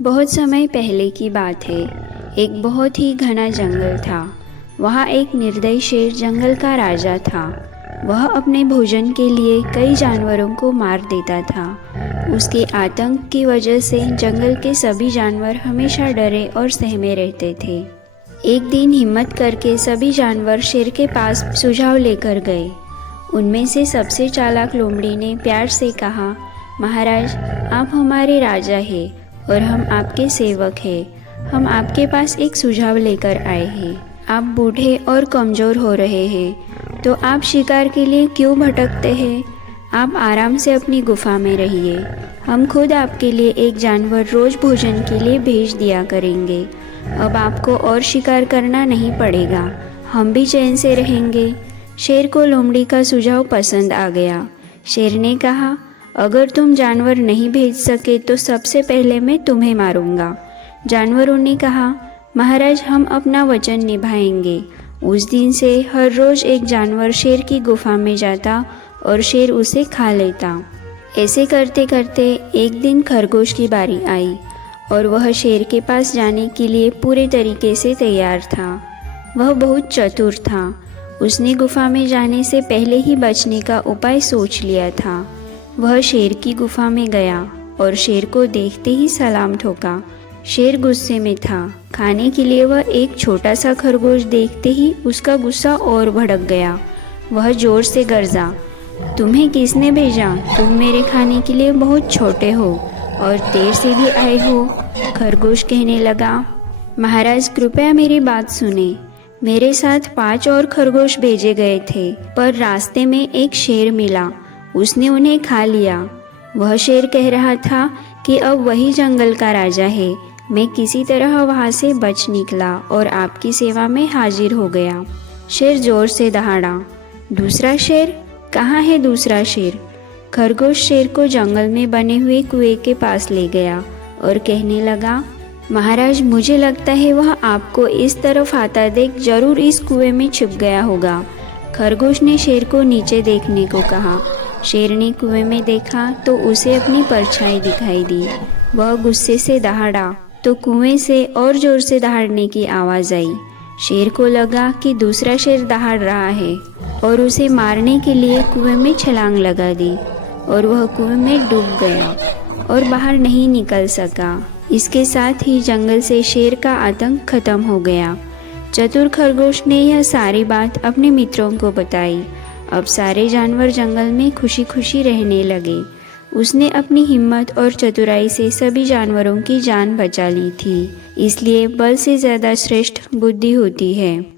बहुत समय पहले की बात है। एक बहुत ही घना जंगल था। वहाँ एक निर्दयी शेर जंगल का राजा था। वह अपने भोजन के लिए कई जानवरों को मार देता था। उसके आतंक की वजह से जंगल के सभी जानवर हमेशा डरे और सहमे रहते थे। एक दिन हिम्मत करके सभी जानवर शेर के पास सुझाव लेकर गए। उनमें से सबसे चालाक लोमड़ी ने प्यार से कहा, महाराज, आप हमारे राजा हैं और हम आपके सेवक हैं। हम आपके पास एक सुझाव लेकर आए हैं। आप बूढ़े और कमज़ोर हो रहे हैं, तो आप शिकार के लिए क्यों भटकते हैं? आप आराम से अपनी गुफा में रहिए। हम खुद आपके लिए एक जानवर रोज़ भोजन के लिए भेज दिया करेंगे। अब आपको और शिकार करना नहीं पड़ेगा। हम भी चैन से रहेंगे। शेर को लोमड़ी का सुझाव पसंद आ गया। शेर ने कहा, अगर तुम जानवर नहीं भेज सके तो सबसे पहले मैं तुम्हें मारूंगा। जानवरों ने कहा, महाराज, हम अपना वचन निभाएंगे। उस दिन से हर रोज़ एक जानवर शेर की गुफा में जाता और शेर उसे खा लेता। ऐसे करते करते एक दिन खरगोश की बारी आई और वह शेर के पास जाने के लिए पूरे तरीके से तैयार था। वह बहुत चतुर था। उसने गुफा में जाने से पहले ही बचने का उपाय सोच लिया था। वह शेर की गुफा में गया और शेर को देखते ही सलाम ठोका। शेर गुस्से में था। खाने के लिए वह एक छोटा सा खरगोश देखते ही उसका गुस्सा और भड़क गया। वह जोर से गरजा, तुम्हें किसने भेजा? तुम मेरे खाने के लिए बहुत छोटे हो और देर से भी आए हो। खरगोश कहने लगा, महाराज, कृपया मेरी बात सुने। मेरे साथ 5 और खरगोश भेजे गए थे, पर रास्ते में एक शेर मिला। उसने उन्हें खा लिया। वह शेर कह रहा था कि अब वही जंगल का राजा है। मैं किसी तरह वहाँ से बच निकला और आपकी सेवा में हाजिर हो गया। शेर जोर से दहाड़ा, दूसरा शेर? कहाँ है दूसरा शेर? खरगोश शेर को जंगल में बने हुए कुएं के पास ले गया और कहने लगा, महाराज, मुझे लगता है वह आपको इस तरफ आता देख जरूर इस कुएं में छिप गया होगा। खरगोश ने शेर को नीचे देखने को कहा। शेर ने कुएं में देखा तो उसे अपनी परछाई दिखाई दी। वह गुस्से से दहाड़ा तो कुएं से और जोर से दहाड़ने की आवाज़ आई। शेर को लगा कि दूसरा शेर दहाड़ रहा है और उसे मारने के लिए कुएं में छलांग लगा दी और वह कुएं में डूब गया और बाहर नहीं निकल सका। इसके साथ ही जंगल से शेर का आतंक खत्म हो गया। चतुर खरगोश ने यह सारी बात अपने मित्रों को बताई। अब सारे जानवर जंगल में खुशी खुशी रहने लगे। उसने अपनी हिम्मत और चतुराई से सभी जानवरों की जान बचा ली थी। इसलिए बल से ज़्यादा श्रेष्ठ बुद्धि होती है।